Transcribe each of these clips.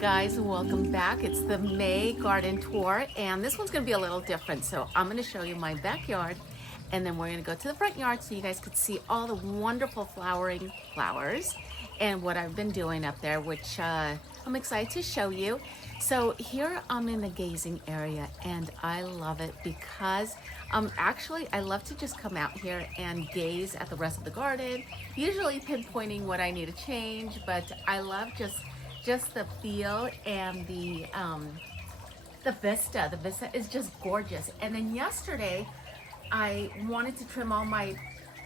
guys, welcome back. It's the May garden tour, and this one's gonna be a little different. So I'm gonna show you my backyard, and then we're gonna go to the front yard so you guys could see all the wonderful flowering flowers and what I've been doing up there, which I'm excited to show you. So here I'm in the gazing area, and I love it because actually I love to just come out here and gaze at the rest of the garden, usually pinpointing what I need to change, but I love just the feel and the vista. The vista is just gorgeous. And then yesterday I wanted to trim all my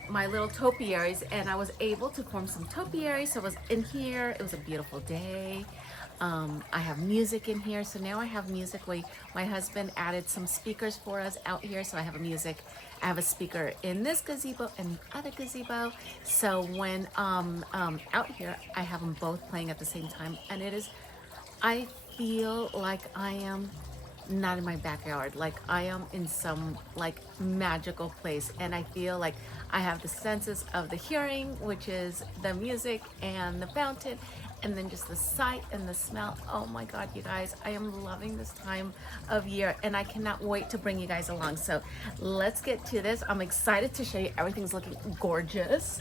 little topiaries, and I was able to form some topiaries. So I was in here. It was a beautiful day. I have music in here, so now I have music. My husband added some speakers for us out here, so I have a speaker in this gazebo and the other gazebo. So when out here, I have them both playing at the same time, and I feel like I am not in my backyard, like I am in some like magical place, and I feel like I have the senses of the hearing, which is the music and the fountain, and then just the sight and the smell. Oh my God, you guys, I am loving this time of year, and I cannot wait to bring you guys along. So let's get to this. I'm excited to show you. Everything's looking gorgeous,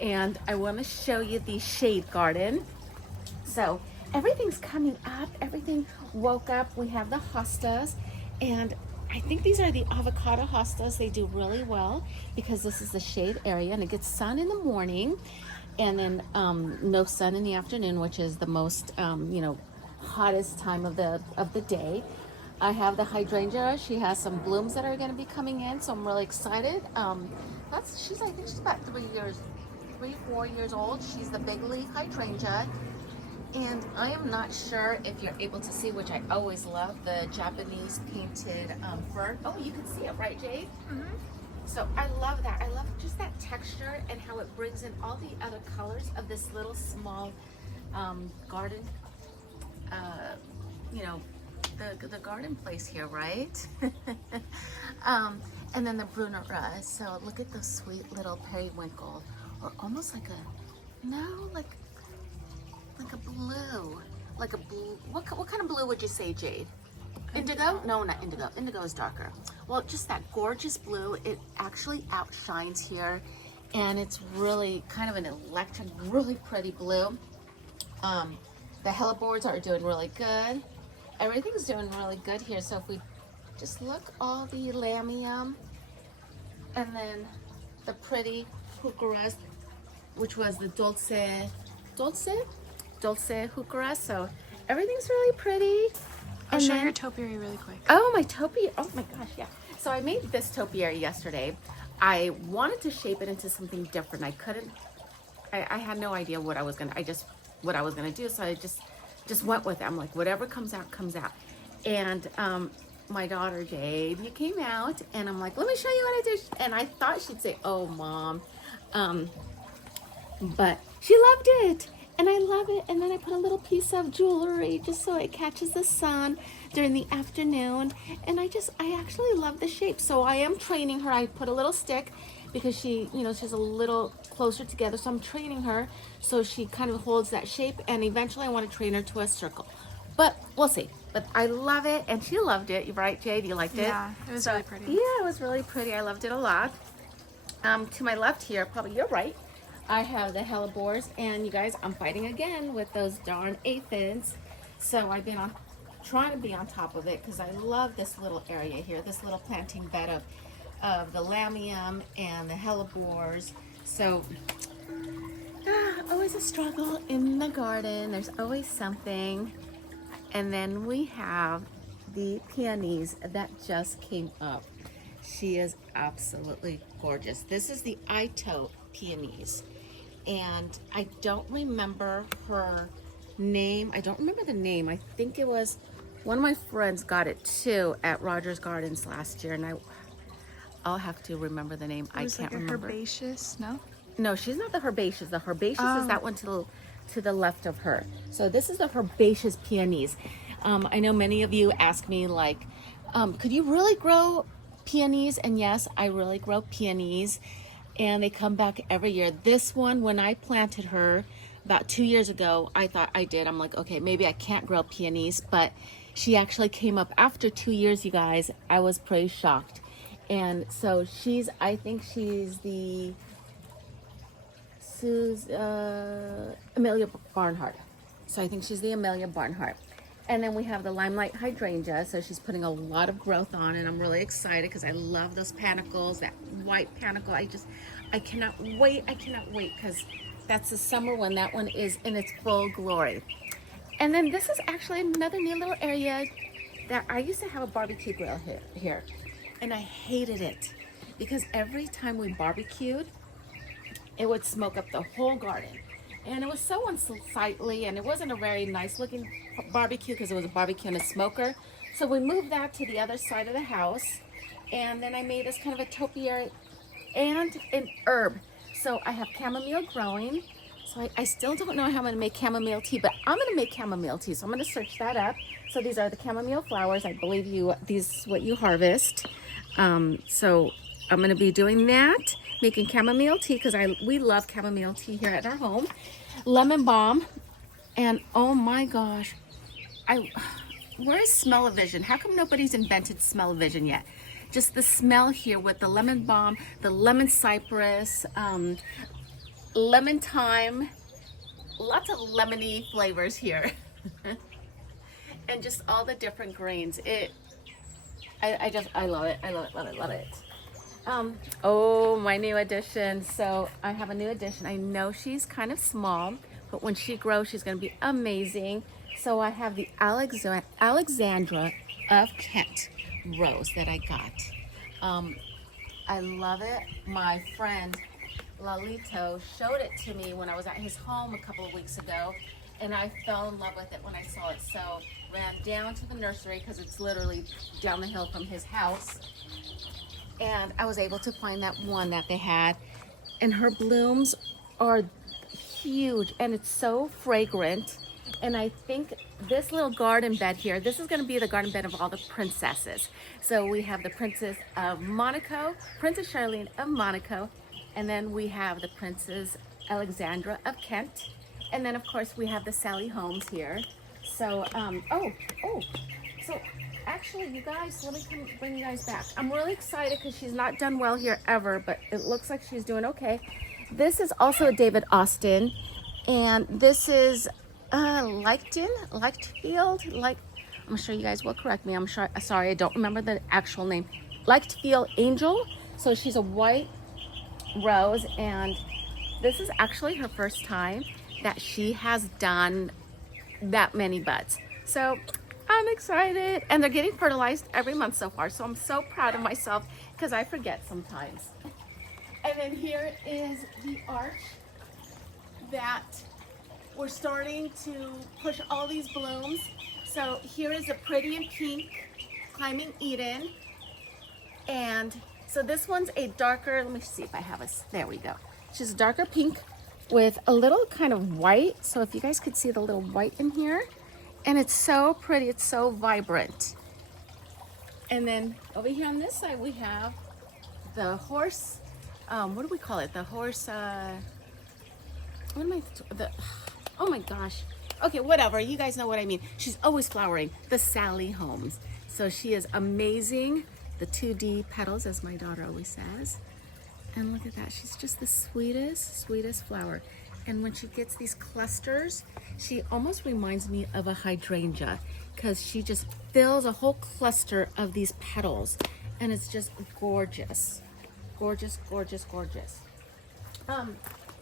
and I want to show you the shade garden. So everything's coming up, everything woke up. We have the hostas, and I think these are the avocado hostas. They do really well because this is the shade area, and it gets sun in the morning, and then no sun in the afternoon, which is the most hottest time of the day. I have the hydrangea. She has some blooms that are going to be coming in, so I'm really excited. I think she's about 4 years old. She's the big leaf hydrangea. And I am not sure if you're able to see, which I always love, the Japanese painted fern. Oh, you can see it, right, Jade? Mm-hmm. So I love that. I love just that texture and how it brings in all the other colors of this little small garden. The garden place here, right? And then the Brunera. So look at those sweet little periwinkle, or almost like a blue, what kind of blue would you say, Jade? Indigo? No, not indigo. Indigo is darker. Well, just that gorgeous blue. It actually outshines here, and it's really kind of an electric, really pretty blue. The hellebores are doing really good. Everything's doing really good here. So if we just look, all the lamium, and then the pretty heucheras, which was the Dulce heuchera. So everything's really pretty. I'll show your topiary really quick. Oh, my topiary. Oh my gosh, yeah. So I made this topiary yesterday. I wanted to shape it into something different. I had no idea what I was gonna do. So I just went with it. I'm like, whatever comes out, comes out. And my daughter Jade, you came out, and I'm like, let me show you what I did. And I thought she'd say, oh, Mom. But she loved it. And I love it. And then I put a little piece of jewelry just so it catches the sun during the afternoon. And I actually love the shape. So I am training her. I put a little stick because she's a little closer together. So I'm training her so she kind of holds that shape. And eventually I want to train her to a circle. But we'll see. But I love it. And she loved it. Right, Jade? You liked it? Yeah, it was really pretty. Yeah, it was really pretty. I loved it a lot. To my left here, probably your right, I have the hellebores, and you guys, I'm fighting again with those darn aphids. So I've been trying to be on top of it because I love this little area here, this little planting bed of the lamium and the hellebores. So always a struggle in the garden. There's always something. And then we have the peonies that just came up. She is absolutely gorgeous. This is the Ito peonies. And I don't remember her name. I don't remember the name. I think it was one of my friends got it too at Rogers Gardens last year, and I'll have to remember the name. I can't remember. Herbaceous, no? No, she's not the herbaceous. The herbaceous is that one to the left of her. So this is the herbaceous peonies. I know many of you ask me like, could you really grow peonies? And yes, I really grow peonies. And they come back every year. This one, when I planted her about 2 years ago, I thought I did. I'm like, okay, maybe I can't grow peonies, but she actually came up after 2 years, you guys. I was pretty shocked. And so I think she's the Amelia Barnhart. So I think she's the Amelia Barnhart. And then we have the Limelight Hydrangea. So she's putting a lot of growth on, and I'm really excited because I love those panicles, that white panicle. I cannot wait. I cannot wait because that's the summer when that one is in its full glory. And then this is actually another neat little area that I used to have a barbecue grill here. And I hated it because every time we barbecued, it would smoke up the whole garden. And it was so unsightly, and it wasn't a very nice looking barbecue because it was a barbecue and a smoker. So we moved that to the other side of the house. And then I made this kind of a topiary and an herb. So I have chamomile growing. So I still don't know how I'm gonna make chamomile tea, but I'm gonna make chamomile tea. So I'm gonna search that up. So these are the chamomile flowers. I believe these is what you harvest. So I'm gonna be doing that, making chamomile tea because we love chamomile tea here at our home. Lemon balm, and oh my gosh, where's smell-o-vision? How come nobody's invented smell-o-vision yet? Just the smell here with the lemon balm, the lemon cypress, lemon thyme, lots of lemony flavors here. And just all the different grains. I love it. I love it, love it, love it. Oh, my new addition. So I have a new addition. I know she's kind of small, but when she grows, she's going to be amazing. So I have the Alexandra of Kent rose that I got. I love it. My friend Lalito showed it to me when I was at his home a couple of weeks ago, and I fell in love with it when I saw it. So ran down to the nursery because it's literally down the hill from his house. And I was able to find that one that they had, and her blooms are huge and it's so fragrant. And I think this little garden bed here, this is going to be the garden bed of all the princesses. So we have the Princess of Monaco, Princess Charlene of Monaco, and then we have the Princess Alexandra of Kent, and then of course we have the Sally Holmes here. So so actually, you guys, let me bring you guys back. I'm really excited because she's not done well here ever, but it looks like she's doing okay. This is also a David Austin, and this is Leichtfield. I'm sure you guys will correct me. Sorry, I don't remember the actual name. Leichtfield Angel. So she's a white rose, and this is actually her first time that she has done that many buds. So I'm excited, and they're getting fertilized every month so far, so I'm so proud of myself because I forget sometimes. And then here is the arch that we're starting to push all these blooms. So here is a pretty and pink Climbing Eden, and so this one's a darker, let me see if I have there we go. She's a darker pink with a little kind of white, so if you guys could see the little white in here. And it's so pretty, it's so vibrant. And then over here on this side, we have the horse, what do we call it? The horse, oh my gosh. Okay, whatever, you guys know what I mean. She's always flowering, the Sally Holmes. So she is amazing. The 2D petals, as my daughter always says. And look at that, she's just the sweetest, sweetest flower. And when she gets these clusters, she almost reminds me of a hydrangea because she just fills a whole cluster of these petals, and it's just gorgeous. Gorgeous, gorgeous, gorgeous.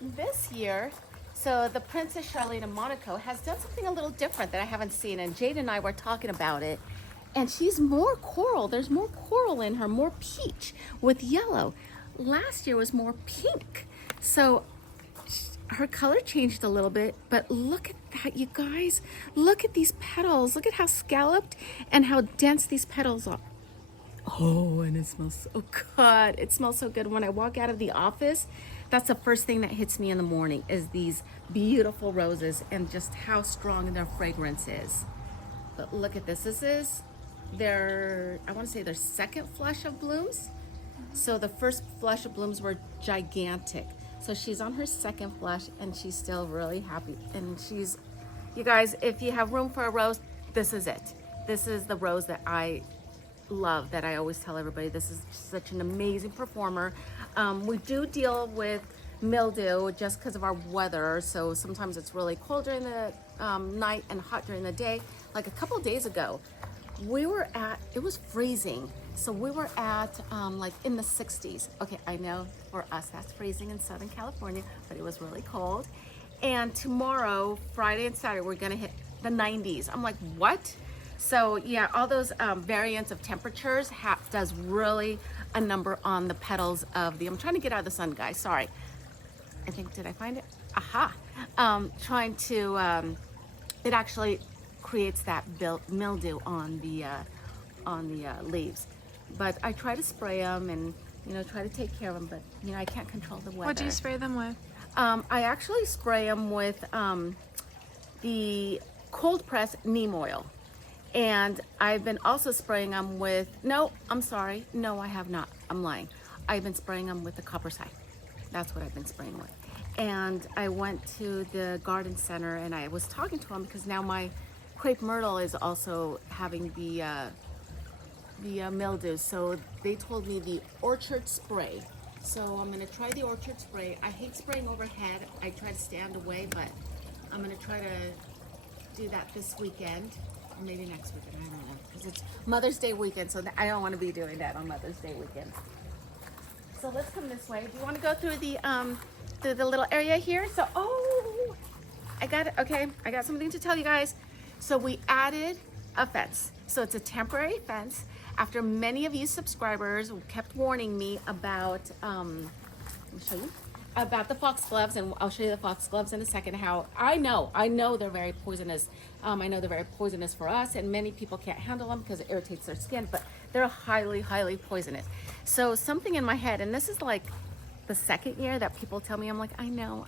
This year, so the Princess Charlene of Monaco has done something a little different that I haven't seen, and Jade and I were talking about it, and she's more coral. There's more coral in her, more peach with yellow. Last year was more pink. So her color changed a little bit, but look at that, you guys. Look at these petals. Look at how scalloped and how dense these petals are. Oh, and it smells so good. It smells so good. When I walk out of the office, that's the first thing that hits me in the morning is these beautiful roses and just how strong their fragrance is. But look at this. This is I want to say their second flush of blooms. So the first flush of blooms were gigantic. So she's on her second flush and she's still really happy. And you guys, if you have room for a rose, this is it. This is the rose that I love, that I always tell everybody. This is such an amazing performer. We do deal with mildew just because of our weather. So sometimes it's really cold during the night and hot during the day. Like a couple days ago, it was freezing. So we were at like in the 60s. Okay, I know for us that's freezing in Southern California, but it was really cold. And tomorrow, Friday and Saturday, we're gonna hit the 90s. I'm like, what? So yeah, all those variants of temperatures does really a number on the petals of I'm trying to get out of the sun, guys, sorry. I think, did I find it? Aha. It actually creates that mildew on the leaves. But I try to spray them and, try to take care of them, but, I can't control the weather. What do you spray them with? I actually spray them with the cold press neem oil. And I've been also spraying them with, no, I'm sorry. No, I have not. I'm lying. I've been spraying them with the copper side. That's what I've been spraying with. And I went to the garden center and I was talking to them because now my crepe myrtle is also having the mildew. So they told me the orchard spray. So I'm gonna try the orchard spray. I hate spraying overhead. I try to stand away, but I'm gonna try to do that this weekend. Or maybe next weekend, I don't know. Because it's Mother's Day weekend, so I don't want to be doing that on Mother's Day weekend. So let's come this way. Do you want to go through the little area here? So, I got it. Okay, I got something to tell you guys. So we added a fence. So it's a temporary fence. After many of you subscribers kept warning me about, let me show you, about the foxgloves, and I'll show you the foxgloves in a second. How I know they're very poisonous. I know they're very poisonous for us, and many people can't handle them because it irritates their skin, but they're highly, highly poisonous. So something in my head, and this is like the second year that people tell me, I'm like, I know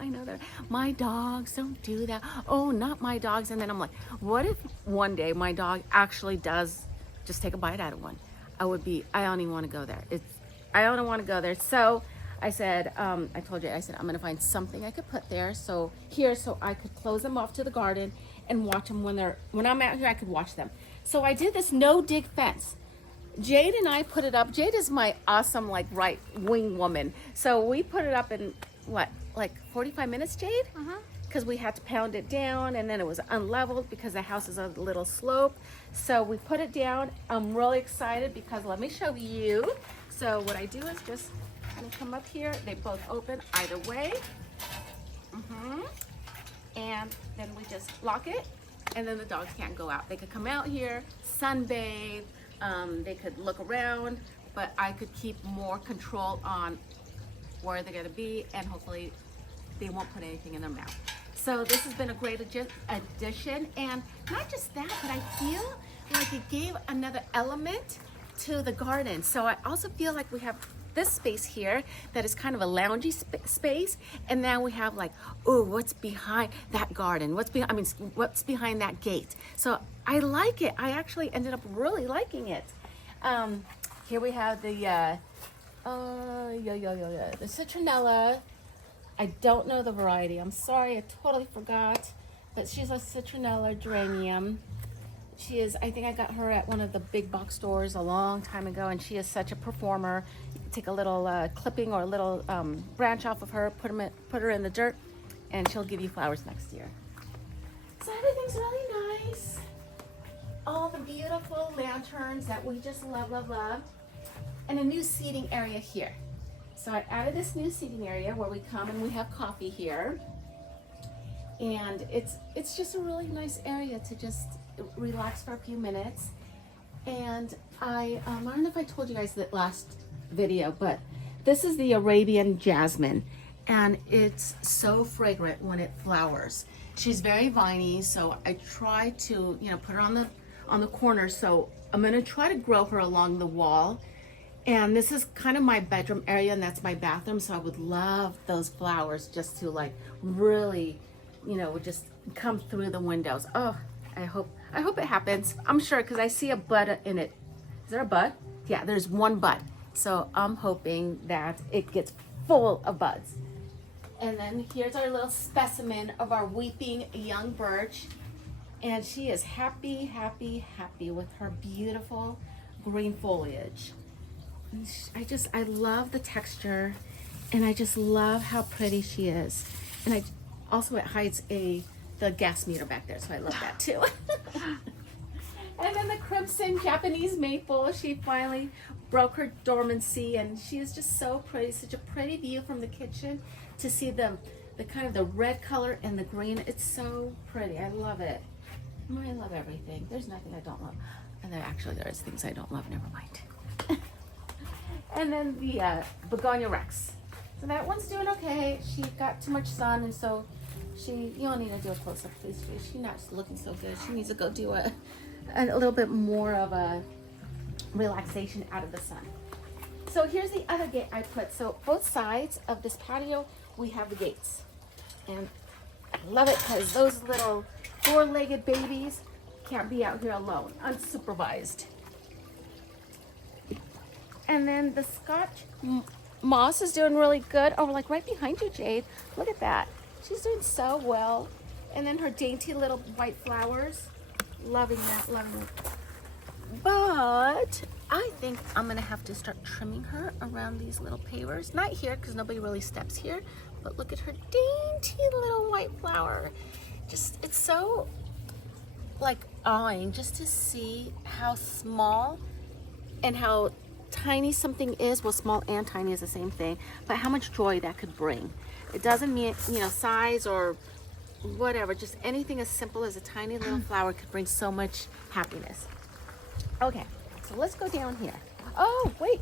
my dogs don't do that. Oh, not my dogs. And then I'm like, what if one day my dog actually does just take a bite out of one? I don't even want to go there. I don't want to go there. So I said, I told you, I'm going to find something I could put there. So I could close them off to the garden and watch them when I'm out here, I could watch them. So I did this no dig fence. Jade and I put it up. Jade is my awesome, right wing woman. So we put it up in 45 minutes, Jade? Because we had to pound it down and then it was unleveled because the house is a little slope. So we put it down. I'm really excited because let me show you. So what I do is just kind of come up here. They both open either way. And then we just lock it and then the dogs can't go out. They could come out here, sunbathe, they could look around, but I could keep more control on where they're gonna be and hopefully they won't put anything in their mouth. So this has been a great addition, and not just that, but I feel like it gave another element to the garden. So I also feel like we have this space here that is kind of a loungy space, and now we have what's behind that garden? What's behind that gate? So I like it. I actually ended up really liking it. Here we have the citronella. I don't know the variety. I'm sorry, I totally forgot. But she's a citronella geranium. She is, I think I got her at one of the big box stores a long time ago, and she is such a performer. You can take a little clipping or a little branch off of her, put her in the dirt, and she'll give you flowers next year. So everything's really nice. All the beautiful lanterns that we just love, love, love. And a new seating area here. So I added this new seating area where we come and we have coffee here. And it's just a really nice area to just relax for a few minutes. And I don't know if I told you guys that last video, but this is the Arabian jasmine, and it's so fragrant when it flowers. She's very viney, so I try to put her on the corner. So I'm gonna try to grow her along the wall. And this is kind of my bedroom area, and that's my bathroom. So I would love those flowers just to really, just come through the windows. Oh, I hope it happens. I'm sure, because I see a bud in it. Is there a bud? Yeah, there's one bud. So I'm hoping that it gets full of buds. And then here's our little specimen of our weeping young birch. And she is happy, happy, happy with her beautiful green foliage. And I love the texture, and I just love how pretty she is. And it hides the gas meter back there, so I love that too. And then the crimson Japanese maple, she finally broke her dormancy, and she is just so pretty. Such a pretty view from the kitchen to see the kind of the red color and the green. It's so pretty. I love it. I love everything. There's nothing I don't love. And there is things I don't love. Never mind. And then the Begonia Rex. So that one's doing okay. She got too much sun, and so you don't need to do a close-up, please. She's not looking so good. She needs to go do a little bit more of a relaxation out of the sun. So here's the other gate I put. So both sides of this patio, we have the gates. And I love it because those little four-legged babies can't be out here alone, unsupervised. And then the Scotch moss is doing really good. Oh, like right behind you, Jade. Look at that. She's doing so well. And then her dainty little white flowers. Loving that, loving it. But I think I'm gonna have to start trimming her around these little pavers. Not here, because nobody really steps here. But look at her dainty little white flower. It's so like awing just to see how small and how tiny something is. Well, small and tiny is the same thing, but how much joy that could bring. It doesn't mean, size or whatever, just anything as simple as a tiny little flower could bring so much happiness. Okay, so let's go down here. Oh, wait.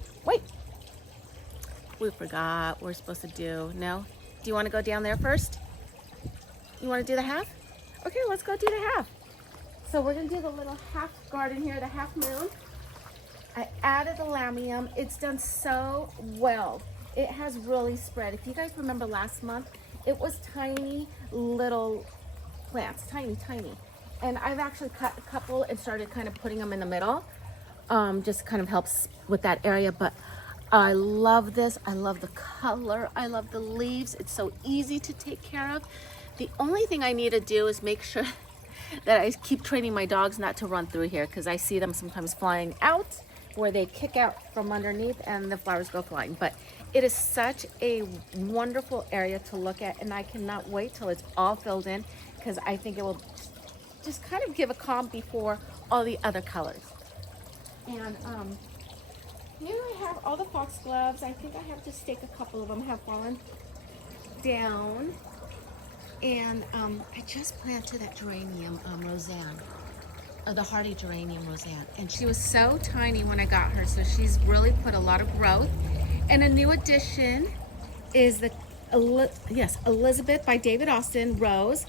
We forgot what we're supposed to do. No? Do you want to go down there first? You want to do the half? Okay, let's go do the half. So we're going to do the little half garden here, the half moon. I added the lamium. It's done so well. It has really spread. If you guys remember last month, it was tiny little plants, tiny. And I've actually cut a couple and started kind of putting them in the middle. Just kind of helps with that area. But I love this. I love the color. I love the leaves. It's so easy to take care of. The only thing I need to do is make sure that I keep training my dogs not to run through here, because I see them sometimes flying out where they kick out from underneath and the flowers go flying. But it is such a wonderful area to look at, and I cannot wait till it's all filled in, because I think it will just kind of give a calm before all the other colors. And here I have all the foxgloves. I think I have to stake a couple of them have fallen down. And I just planted that geranium, Roseanne, or the hardy geranium Roseanne. And she was so tiny when I got her, so she's really put a lot of growth. And a new addition is the Elizabeth by David Austin Rose.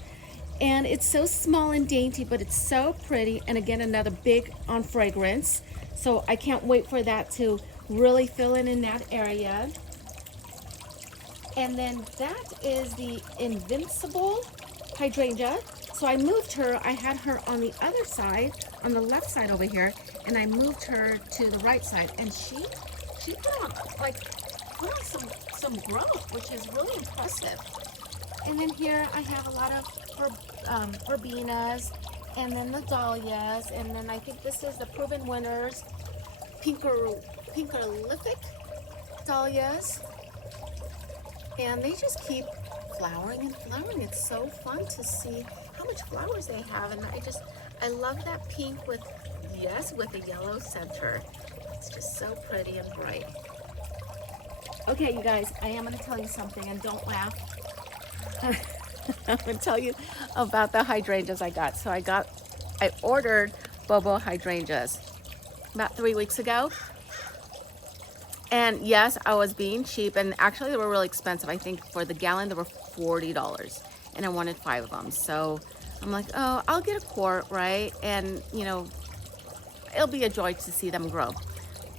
And it's so small and dainty, but it's so pretty. And again, another big on fragrance. So I can't wait for that to really fill in that area. And then that is the Invincible hydrangea. So I moved her. I had her on the other side, on the left side over here, and I moved her to the right side. And she put on some growth, which is really impressive. And then here I have a lot of verbenas, and then the dahlias, and then I think this is the Proven Winners Pinkerlithic dahlias. And they just keep flowering and flowering. It's so fun to see how much flowers they have. And I love that pink with a yellow center. It's just so pretty and bright. Okay, you guys, I am going to tell you something, and don't laugh. I'm going to tell you about the hydrangeas I got. So I ordered Bobo hydrangeas about 3 weeks ago. And yes, I was being cheap, and actually they were really expensive. I think for the gallon they were $40, and I wanted 5 of them. So I'm like, oh, I'll get a quart, right? And it'll be a joy to see them grow.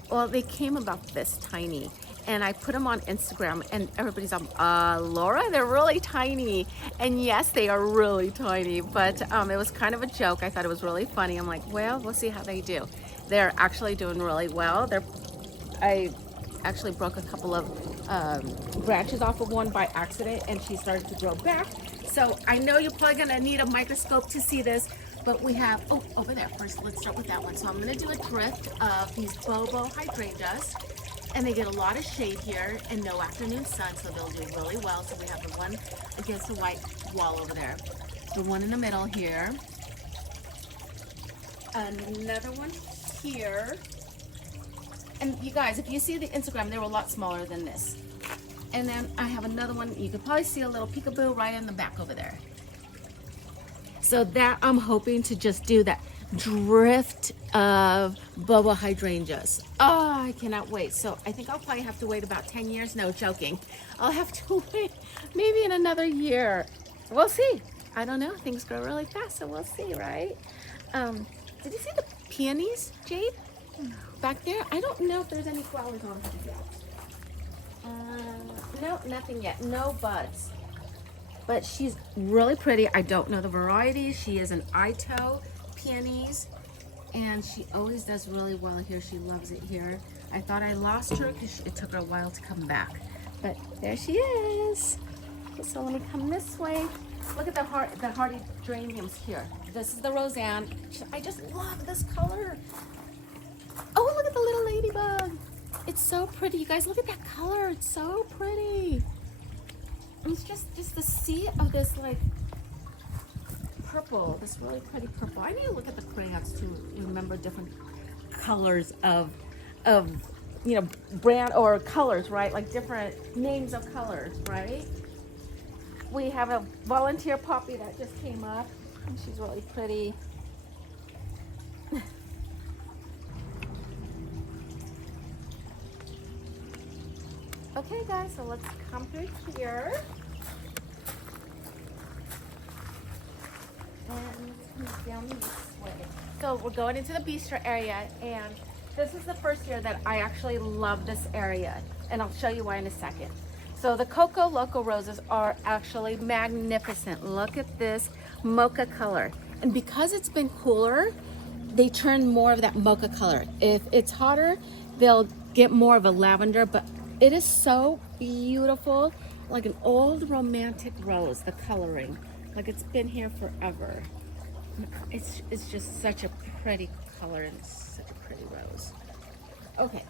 Well, they came about this tiny, and I put them on Instagram, and everybody's like, Laura, they're really tiny. And yes, they are really tiny, but it was kind of a joke. I thought it was really funny. I'm like, well, we'll see how they do. They're actually doing really well. I actually broke a couple of branches off of one by accident, and she started to grow back. So I know you're probably gonna need a microscope to see this, but we have, oh, over there first, let's start with that one. So I'm gonna do a drift of these Bobo hydrangeas, and they get a lot of shade here and no afternoon sun, so they'll do really well. So we have the one against the white wall over there, the one in the middle here, another one here. And you guys, if you see the Instagram, they were a lot smaller than this. And then I have another one, you could probably see a little peekaboo right in the back over there. So that I'm hoping to just do that drift of Bobo hydrangeas. Oh, I cannot wait. So I think I'll probably have to wait about 10 years. No, joking. I'll have to wait maybe in another year. We'll see. I don't know. Things grow really fast, so we'll see, right? Did you see the peonies, Jade? Back there? I don't know if there's any flowers on them yet. No, nothing yet. No buds. But she's really pretty. I don't know the variety. She is an Ito peonies, and she always does really well here. She loves it here. I thought I lost her because it took her a while to come back, but there she is. Okay, so let me come this way. Look at the hardy geraniums here. This is the Roseanne. I just love this color. Oh, look at the little ladybug. It's so pretty. You guys, look at that color. It's so pretty. It's just the sea of this like purple, this really pretty purple. I need to look at the crayons to remember different colors of you know, brand or colors, right? Like different names of colors, right? We have a volunteer poppy that just came up, and she's really pretty. Okay guys, so let's come through here. And let's move down this way. So we're going into the bistro area, and this is the first year that I actually love this area, and I'll show you why in a second. So the Coco Loco roses are actually magnificent. Look at this mocha color. And because it's been cooler, they turn more of that mocha color. If it's hotter, they'll get more of a lavender, but it is so beautiful, like an old romantic rose, the coloring. Like it's been here forever. It's just such a pretty color, and such a pretty rose. Okay,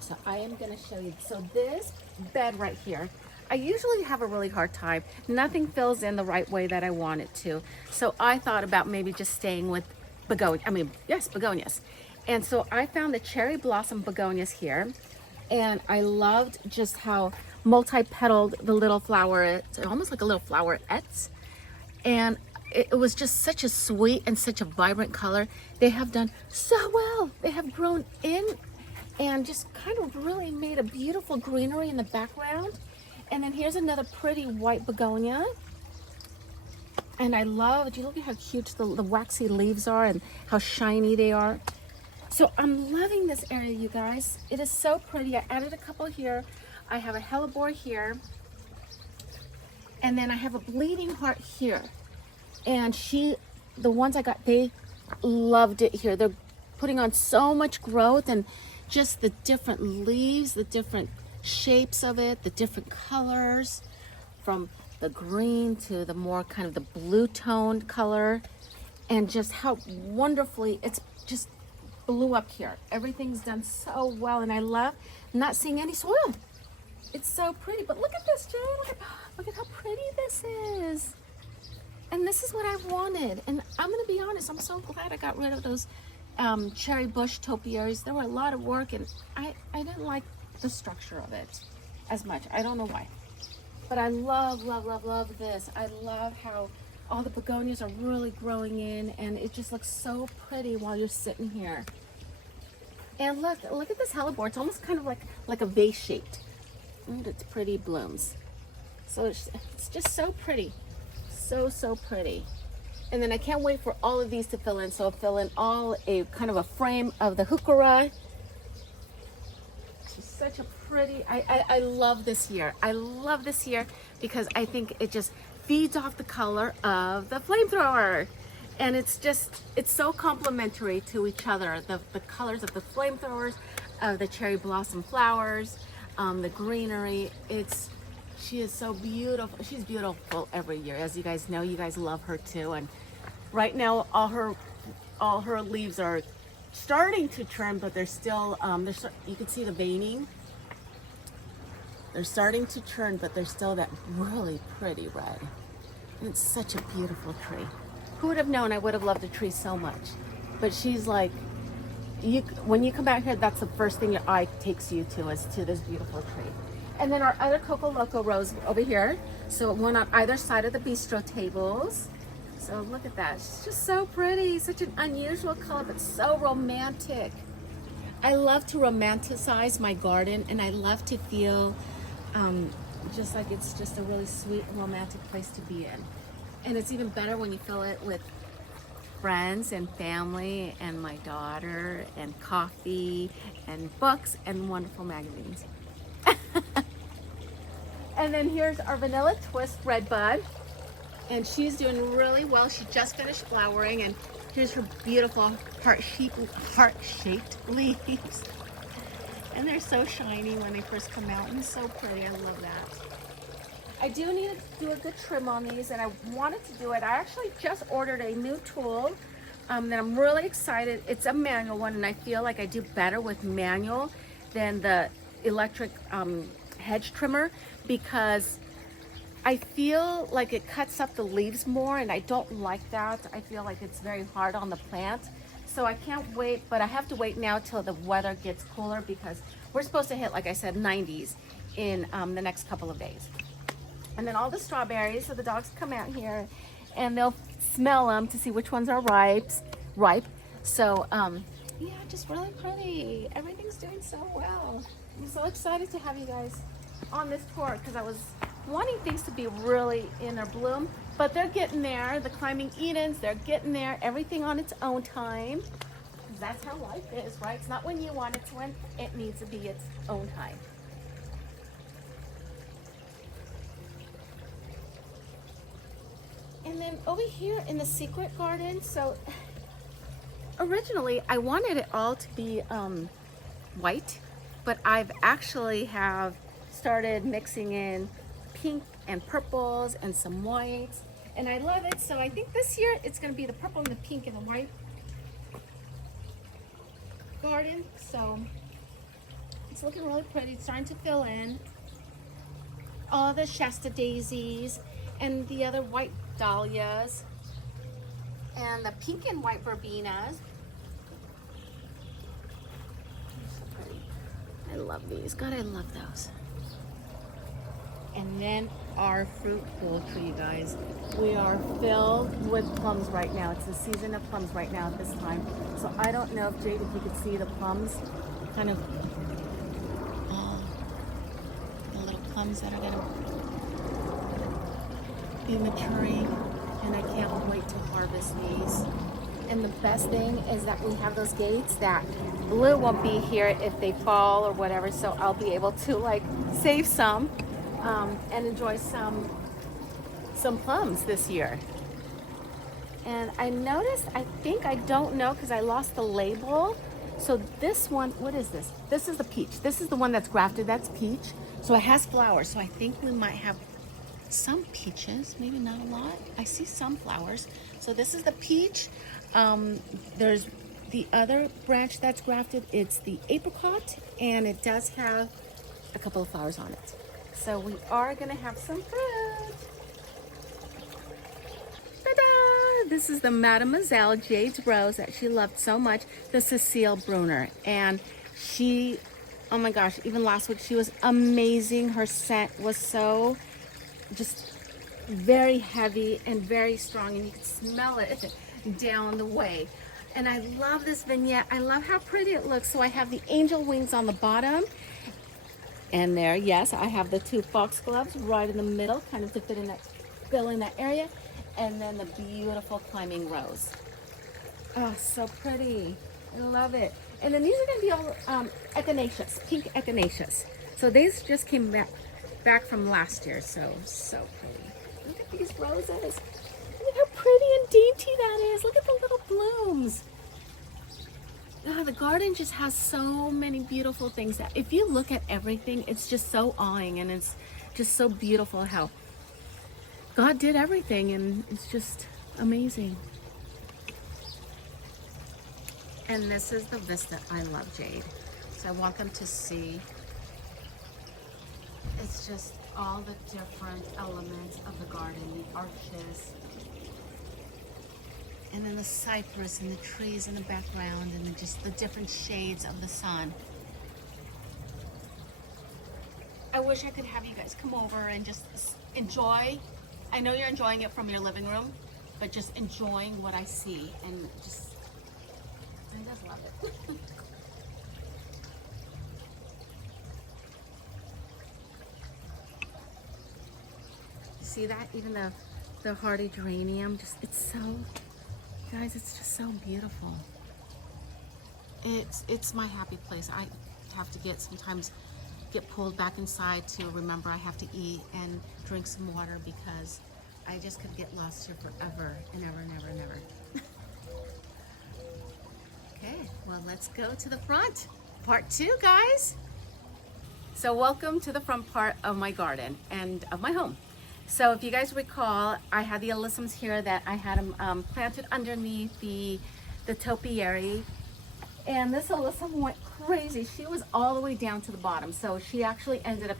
so I am gonna show you. So this bed right here, I usually have a really hard time. Nothing fills in the right way that I want it to. So I thought about maybe just staying with begonias. And so I found the cherry blossom begonias here. And I loved just how multi-petaled the little flower is, almost like a little flowerette. And it was just such a sweet and such a vibrant color. They have done so well. They have grown in and just kind of really made a beautiful greenery in the background. And then here's another pretty white begonia. And I love, do you look at how cute the waxy leaves are and how shiny they are? So I'm loving this area, you guys. It is so pretty. I added a couple here. I have a hellebore here. And then I have a bleeding heart here. And the ones I got, they loved it here. They're putting on so much growth, and just the different leaves, the different shapes of it, the different colors, from the green to the more kind of the blue toned color, and just how wonderfully it's just blew up here. Everything's done so well, and I love not seeing any soil. It's so pretty. But look at this, Jay. Look at how pretty this is. And this is what I wanted. And I'm gonna be honest, I'm so glad I got rid of those cherry bush topiaries. There were a lot of work, and I didn't like the structure of it as much. I don't know why. But I love, love, love, love this. I love how all the begonias are really growing in, and it just looks so pretty while you're sitting here. And look at this hellebore. It's almost kind of like a vase shaped. And it's pretty blooms. So it's just so pretty. So pretty. And then I can't wait for all of these to fill in. So I'll fill in all a kind of a frame of the heuchera. It's such a pretty, I love this here. I love this here because I think it just feeds off the color of the flamethrower. And it's so complementary to each other. The colors of the flamethrowers, of the cherry blossom flowers, the greenery. She is so beautiful. She's beautiful every year. As you guys know, you guys love her too. And right now, all her leaves are starting to turn, but they're still, you can see the veining. They're starting to turn, but they're still that really pretty red. And it's such a beautiful tree. Who would have known I would have loved a tree so much? But she's like, when you come out here, that's the first thing your eye takes you to, is to this beautiful tree. And then our other Coco Loco rose over here. So one on either side of the bistro tables. So look at that. She's just so pretty. Such an unusual color, but so romantic. I love to romanticize my garden, and I love to feel just like it's just a really sweet, romantic place to be in. And it's even better when you fill it with friends and family and my daughter and coffee and books and wonderful magazines. And then here's our Vanilla Twist Red Bud. And she's doing really well. She just finished flowering, and here's her beautiful heart-shaped leaves. And they're so shiny when they first come out, and so pretty. I love that. I do need to do a good trim on these, and I wanted to do it. I actually just ordered a new tool that I'm really excited. It's a manual one, and I feel like I do better with manual than the electric hedge trimmer, because I feel like it cuts up the leaves more, and I don't like that. I feel like it's very hard on the plant. So I can't wait, but I have to wait now till the weather gets cooler, because we're supposed to hit, like I said, 90s in the next couple of days. And then all the strawberries, so the dogs come out here and they'll smell them to see which ones are ripe. So yeah, just really pretty. Everything's doing so well. I'm so excited to have you guys on this tour, because I was wanting things to be really in their bloom, but they're getting there. The climbing Edens, they're getting there. Everything on its own time. That's how life is, right? It's not when you want it, it's when it needs to be its own time. And then over here in the secret garden, so originally I wanted it all to be white, but I've actually have started mixing in pink and purples and some whites, and I love it. So I think this year it's going to be the purple and the pink and the white garden. So it's looking really pretty. It's starting to fill in. All the Shasta daisies and the other white dahlias and the pink and white verbenas. So pretty. I love these. God, I love those. And then our fruit bowl tree, guys. We are filled with plums right now. It's the season of plums right now at this time. So I don't know if Jade, if you could see the plums, kind of, the little plums that are gonna be maturing, and I can't wait to harvest these. And the best thing is that we have those gates that Blue won't be here if they fall or whatever, so I'll be able to like save some and enjoy some plums this year. And I noticed, I don't know, because I lost the label. So this one, what is this? This is the peach. This is the one that's grafted, that's peach. So it has flowers, so I think we might have some peaches, maybe not a lot. I see some flowers. So this is the peach. There's the other branch that's grafted. It's the apricot, and it does have a couple of flowers on it. So we are gonna have some fruit. Ta-da! This is the Mademoiselle Jade's Rose that she loved so much, the Cecile Bruner. And she, oh my gosh, even last week she was amazing. Her scent was so just very heavy and very strong, and you can smell it down the way. And I love this vignette. I love how pretty it looks. So I have the angel wings on the bottom, and there, yes, I have the two foxgloves right in the middle, kind of to fit in that, fill in that area, and then the beautiful climbing rose. Oh, so pretty. I love it. And then these are going to be all echinaceas, pink echinaceas. So these just came back from last year, so pretty. Look at these roses. Look how pretty and dainty that is. Look at the little blooms. Oh, the garden just has so many beautiful things that if you look at everything, it's just so awing, and it's just so beautiful how God did everything, and it's just amazing. And this is the vista I love, Jade. So I want them to see. It's just all the different elements of the garden, the arches, and then the cypress and the trees in the background, and then just the different shades of the sun. I wish I could have you guys come over and just enjoy. I know you're enjoying it from your living room, but just enjoying what I see, and just, I just love it. See that? Even the hardy geranium, just, it's so, guys, it's just so beautiful. It's my happy place. I have to sometimes get pulled back inside to remember I have to eat and drink some water, because I just could get lost here forever and ever and ever and ever. Okay, well, let's go to the front. Part 2, guys. So welcome to the front part of my garden and of my home. So if you guys recall, I had the alyssums here that I had them planted underneath the topiary. And this alyssum went crazy. She was all the way down to the bottom. So she actually ended up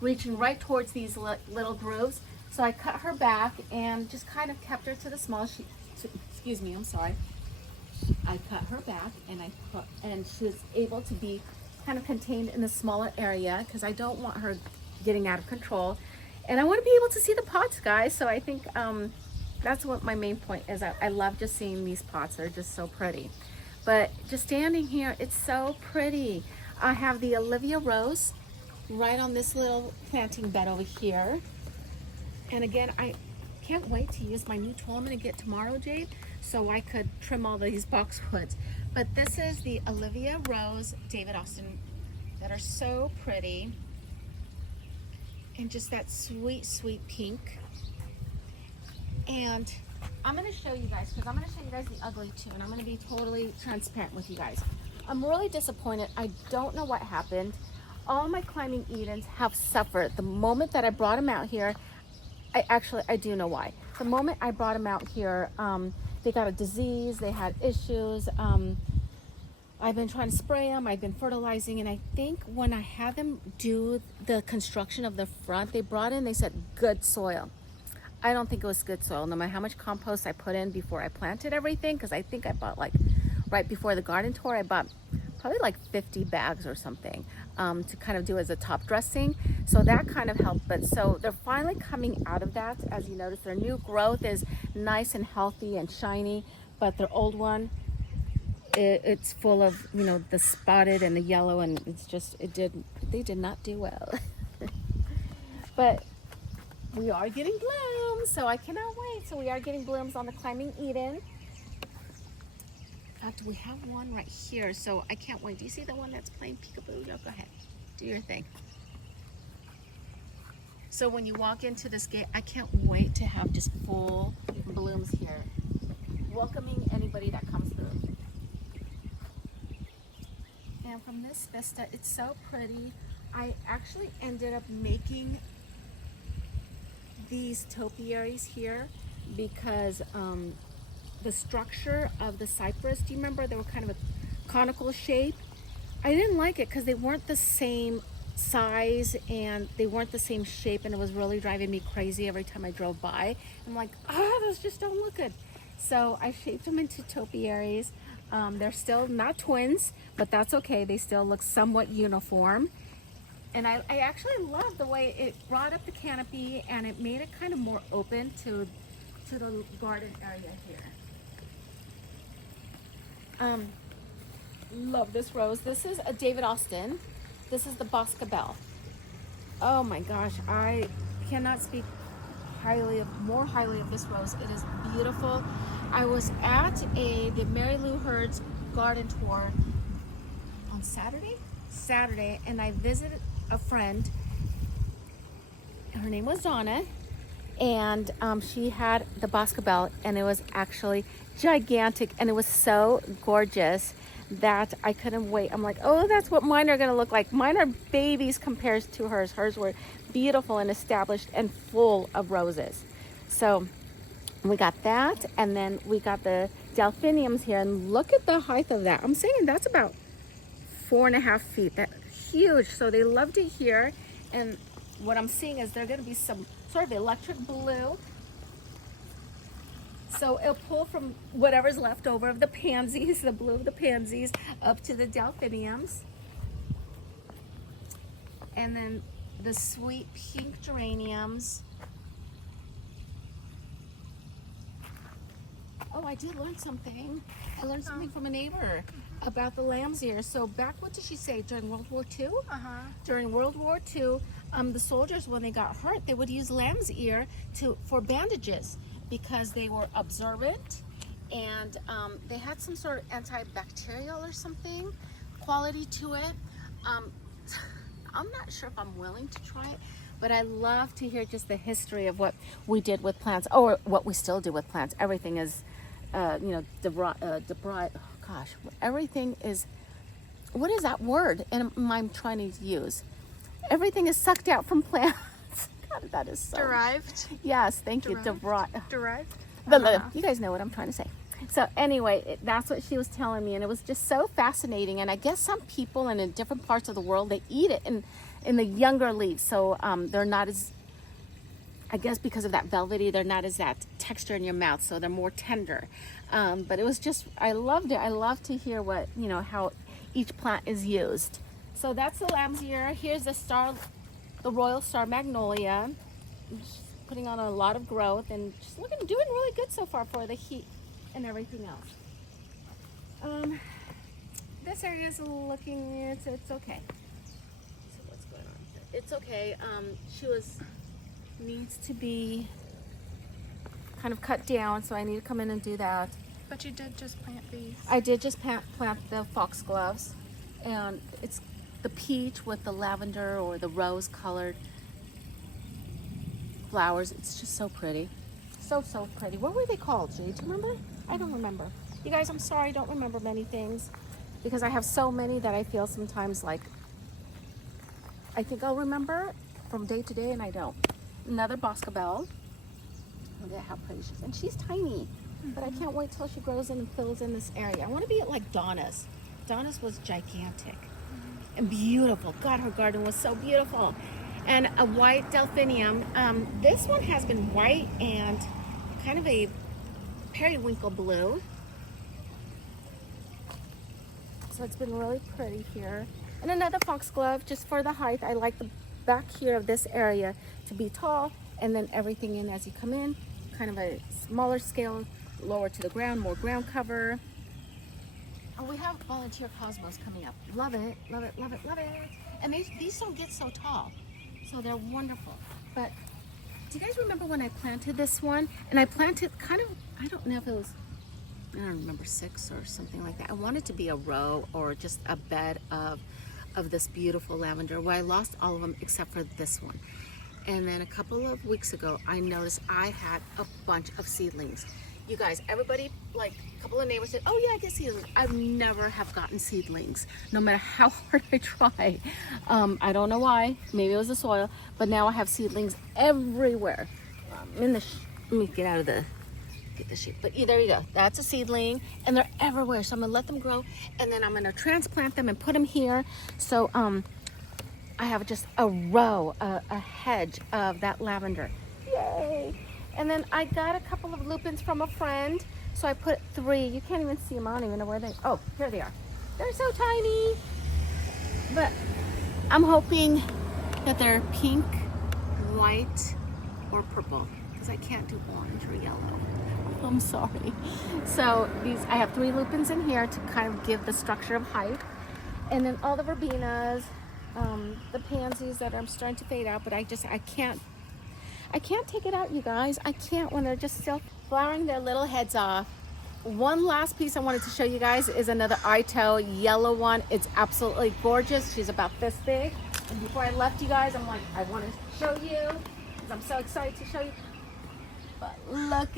reaching right towards these little grooves. So I cut her back and just kind of kept her to the small. Excuse me, I'm sorry. I cut her back, and she was able to be kind of contained in the smaller area, because I don't want her getting out of control. And I want to be able to see the pots, guys. So I think that's what my main point is. I love just seeing these pots. They're just so pretty. But just standing here, it's so pretty. I have the Olivia Rose right on this little planting bed over here. And again, I can't wait to use my new tool I'm going to get tomorrow, Jade, so I could trim all these boxwoods. But this is the Olivia Rose David Austin that are so pretty. And just that sweet, sweet pink. And I'm going to show you guys, because I'm going to show you guys the ugly too, and I'm going to be totally transparent with you guys. I'm really disappointed. I don't know what happened. All my climbing Edens have suffered. The moment that I brought them out here, I do know why. The moment I brought them out here, they got a disease, they had issues. I've been trying to spray them, I've been fertilizing, and I think when I had them do the construction of the front, they said good soil. I don't think it was good soil, no matter how much compost I put in before I planted everything, because I think I bought, like, right before the garden tour, I bought probably like 50 bags or something to kind of do as a top dressing. So that kind of helped. But so they're finally coming out of that. As you notice, their new growth is nice and healthy and shiny, but their old one, it's full of, you know, the spotted and the yellow, and it's just, they did not do well. But we are getting blooms, so I cannot wait. So we are getting blooms on the Climbing Eden. In fact, we have one right here, so I can't wait. Do you see the one that's playing peekaboo? Yo, go ahead, do your thing. So when you walk into this gate, I can't wait to have just full blooms here, welcoming anybody that comes through. And from this vista, it's so pretty. I actually ended up making these topiaries here because the structure of the cypress, do you remember they were kind of a conical shape? I didn't like it because they weren't the same size and they weren't the same shape, and it was really driving me crazy every time I drove by. I'm like, those just don't look good. So I shaped them into topiaries. They're still not twins, but that's okay. They still look somewhat uniform. And I actually love the way it brought up the canopy, and it made it kind of more open to the garden area here. Love this rose. This is a David Austin. This is the Boscabelle. Oh my gosh, I cannot speak more highly of this rose. It is beautiful. I was at the Mary Lou Hurd's garden tour on Saturday, and I visited a friend. Her name was Donna, and she had the Boscabelle, and it was actually gigantic, and it was so gorgeous that I couldn't wait. I'm like, oh, that's what mine are gonna look like. Mine are babies compared to hers. Hers were beautiful and established and full of roses. So we got that, and then we got the delphiniums here, and look at the height of that. I'm saying that's about 4.5 feet. That's huge. So they loved it here, and what I'm seeing is they're gonna be some sort of electric blue. So it'll pull from whatever's left over of the pansies, the blue of the pansies, up to the delphiniums. And then the sweet pink geraniums. Oh, I did learn something. I learned something from a neighbor about the lamb's ear. So back, what did she say, during World War II? During World War II, the soldiers, when they got hurt, they would use lamb's ear for bandages, because they were observant, and they had some sort of antibacterial or something quality to it. I'm not sure if I'm willing to try it, but I love to hear just the history of what we did with plants, or what we still do with plants. Everything is, everything is, what is that word I'm trying to use? Everything is sucked out from plants. God, that is so... Derived? Yes, thank you. Derived? You guys know what I'm trying to say. So anyway, that's what she was telling me, and it was just so fascinating. And I guess some people in different parts of the world, they eat it in the younger leaves. So they're not as, I guess because of that velvety, they're not as that texture in your mouth, so they're more tender. But it was just, I loved it. I love to hear what, how each plant is used. So that's the lamb's ear. Here's the Royal Star Magnolia. Just putting on a lot of growth and just doing really good so far for the heat and everything else. This area is looking, it's okay. So what's going on here? It's okay. Needs to be kind of cut down, so I need to come in and do that. But you did just plant these. I did just plant the foxgloves, and it's the peach with the lavender or the rose colored flowers. It's just so pretty. So pretty. What were they called, Jade? Do you remember? I don't remember. You guys, I'm sorry, I don't remember many things, because I have so many that I feel sometimes like I think I'll remember from day to day, and I don't. Another Boscobel. Look at how pretty she is. And she's tiny, but I can't wait till she grows in and fills in this area. I want to be like Donna's. Donna's was gigantic and beautiful. God, her garden was so beautiful. And a white delphinium. This one has been white and kind of a periwinkle blue. So it's been really pretty here. And another foxglove, just for the height. I like the back here of this area to be tall, and then everything in as you come in, kind of a smaller scale, lower to the ground, more ground cover. And we have volunteer cosmos coming up. Love it, love it, love it, love it. And these don't get so tall, so they're wonderful. But do you guys remember when I planted this one? And I planted kind of, I don't know if it was, I don't remember, 6 or something like that. I wanted to be a row or just a bed of this beautiful lavender. Well, I lost all of them except for this one. And then a couple of weeks ago, I noticed I had a bunch of seedlings. You guys, everybody, like a couple of neighbors said, oh yeah, I get seedlings. I've never have gotten seedlings, no matter how hard I try. I don't know why, maybe it was the soil, but now I have seedlings everywhere. Let me get out of the sheet. But there you go, that's a seedling, and they're everywhere. So I'm gonna let them grow, and then I'm gonna transplant them and put them here. So I have just a row, a hedge of that lavender. Yay! And then I got a couple of lupins from a friend, so I put 3. You can't even see them. I don't even know where they. Oh, here they are. They're so tiny, but I'm hoping that they're pink, white, or purple, because I can't do orange or yellow. I'm sorry. So I have 3 lupins in here to kind of give the structure of height, and then all the verbenas, the pansies that are starting to fade out, but I can't take it out, you guys. I can't when they're just still flowering their little heads off. One last piece I wanted to show you guys is another Ito yellow one. It's absolutely gorgeous. She's about this big. And before I left you guys, I'm like, I want to show you, because I'm so excited to show you. But look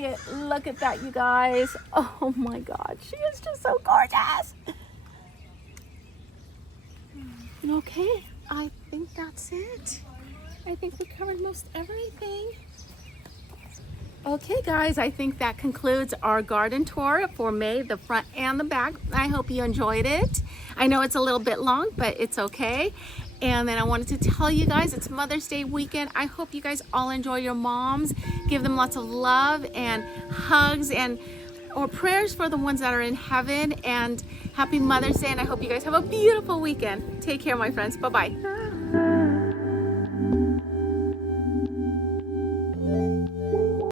at that, you guys. Oh my God, she is just so gorgeous. Okay, I think that's it. I think we covered most everything. Okay guys, I think that concludes our garden tour for May, the front and the back. I hope you enjoyed it. I know it's a little bit long, but it's okay. And then I wanted to tell you guys, it's Mother's Day weekend. I hope you guys all enjoy your moms. Give them lots of love and hugs or prayers for the ones that are in heaven. And happy Mother's Day, and I hope you guys have a beautiful weekend. Take care, my friends. Bye-bye.